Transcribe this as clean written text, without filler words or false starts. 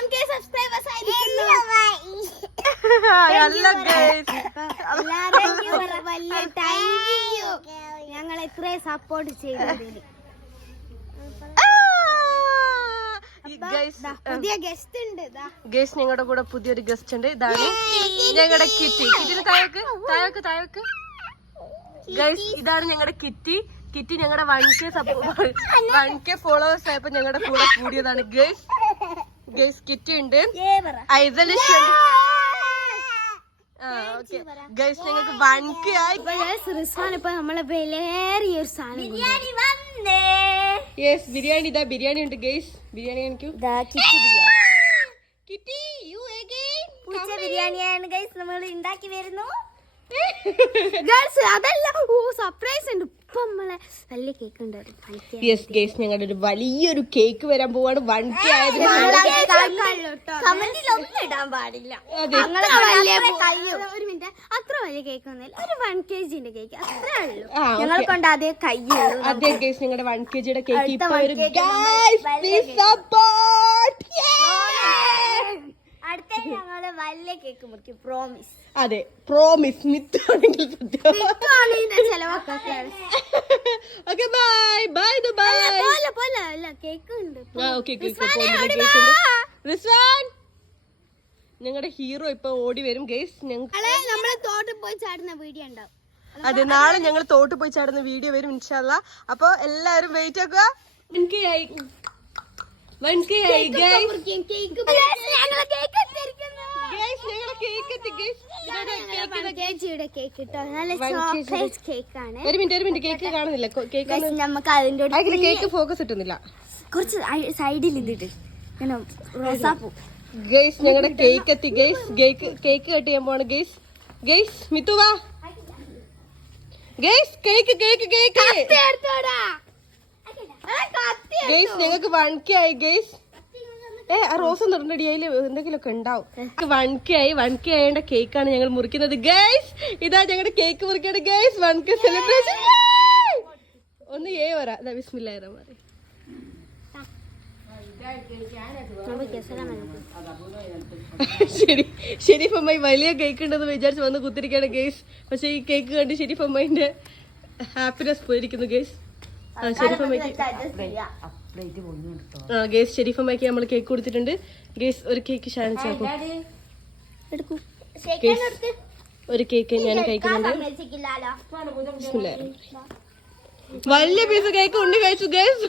1K subscribers ആയിരിക്കുന്നു. വലിയ thank you ഞങ്ങൾ ഇത്രയും സപ്പോർട്ട് ചെയ്തതിന്. പുതിയ ഗസ്റ്റ് ഉണ്ട്. ഗൈസ് ഞങ്ങളുടെ കൂടെ പുതിയൊരു ഗസ്റ്റ് ഉണ്ട്. ഇതാണ് ഞങ്ങളുടെ കിറ്റി. കിറ്റിന് താഴേക്ക് ഗൈസ്, ഇതാണ് ഞങ്ങളുടെ കിറ്റി. കിറ്റി ഞങ്ങളുടെ 1K ഫോളോവേഴ്സ് ആയപ്പോ ഞങ്ങളുടെ കൂടെ കൂടിയതാണ് ഗൈസ്. കിറ്റി ഉണ്ട്. ഗൈസ് ഞങ്ങൾക്ക് 1K ആയി. റിസ്വാൻ ഇപ്പൊ നമ്മളെ വിലയേറിയ ഒരു സാധനം യെസ്, ബിരിയാണി. ഇതാ ബിരിയാണി ഉണ്ട് ഗൈസ്. ബിരിയാണി കാണിക്കൂ. Kitty you again. പൂച്ച ബിരിയാണിയാണ് ഗൈസ് നമ്മൾ ഉണ്ടാക്കി വരുന്നു. ഗൈസ് അതല്ല, സർപ്രൈസ് ഉണ്ട്. ഇപ്പൊ നമ്മളെ വലിയ കേക്ക് ഉണ്ട്. യെസ് ഗൈസ്, ഞങ്ങളുടെ ഒരു വലിയൊരു കേക്ക് വരാൻ പോവാണ്. 1K ആയത് കമന്റിൽ ഒന്നും ഇടാൻ പാടില്ല. ഒരു മിനിറ്റ്, അത്ര വലിയ കേക്ക് ഒന്നുമില്ല. ഒരു 1kg കേക്ക് അത്രേ ഉള്ളൂ. ഞങ്ങളെ കൊണ്ട് അതേ കയ്യുള്ളൂ. അതെ ഗൈസ്, ഞങ്ങളുടെ 1kg കേക്ക് ഇപ്പൊ വരും. Guys please support. അടുത്ത ഞങ്ങള് വലിയ കേക്ക് മുറിക്കും, പ്രോമിസ്. അതെ പ്രോമിസ്. മിത്താണെങ്കിൽ okay bye bye bye. Cake ഉണ്ട്. റിസ്വാൻ ഞങ്ങളുടെ ഹീറോ ഇപ്പൊ ഓടി വരും ഗൈസ്. നമ്മള് തോട്ടിൽ പോയി ചാടുന്ന വീഡിയോ ഉണ്ടാവും. അതെ, നാളെ ഞങ്ങൾ തോട്ട് പോയി ചാടുന്ന വീഡിയോ വരും ഇൻഷാ അല്ലാഹ്. അപ്പൊ എല്ലാരും വെയിറ്റ് ആക്കുക. 1K ആയി ഒരു മിനിറ്റ് കേക്ക് കാണുന്നില്ല. നമുക്ക് അതിന്റെ കേക്ക് ഫോക്കസ് കിട്ടുന്നില്ല. കുറച്ച് സൈഡിൽ ഇതിട്ട് റോസാപ്പൂ. ഗൈസ് ഞങ്ങളുടെ കേക്ക് എത്തി ഗൈസ്. കേക്ക് കട്ട് ചെയ്യാൻ പോവാണ് ഗൈസ്. മിത്തു വാ ഗൈസ്. കേക്ക് ഗൈസ് ഞങ്ങൾക്ക് 1K ആയി ഗൈസ്. ആ റോസ് റെഡി ആയി, എന്തെങ്കിലും ഒക്കെ ഉണ്ടാവും. 1K ആയേണ്ട കേക്കാണ് ഞങ്ങൾ മുറിക്കുന്നത് ഗൈസ്. ഇതാ ഞങ്ങളുടെ കേക്ക് മുറിക്കാണ് ഗൈസ്. 1K celebration. ഒന്ന് വരാ. ബിസ്മില്ലാഹിർ റഹ്മാനിർ റഹീം. ഷെരീഫ് അമ്മായി വലിയ കേക്ക് ഉണ്ടെന്ന് വിചാരിച്ച് വന്ന് കുത്തിരിക്കാണ് ഗൈസ്. പക്ഷെ ഈ കേക്ക് കണ്ട് ഷെരീഫ് അമ്മായിന്റെ ഹാപ്പിനെസ് പോയിരിക്കുന്നു ഗൈസ്. ഷെരീഫ് അമ്മയ്ക്ക് നമ്മൾ കേക്ക് കൊടുത്തിട്ടുണ്ട് ഗേസ്. ഒരു കേക്ക് ഷാനിച്ചാക്കും. ഒരു കേക്ക് ഞാൻ കഴിക്കുന്നുണ്ട്. വലിയ പീസ് കേക്ക് ഉണ്ട് കഴിച്ചു ഗേസ്.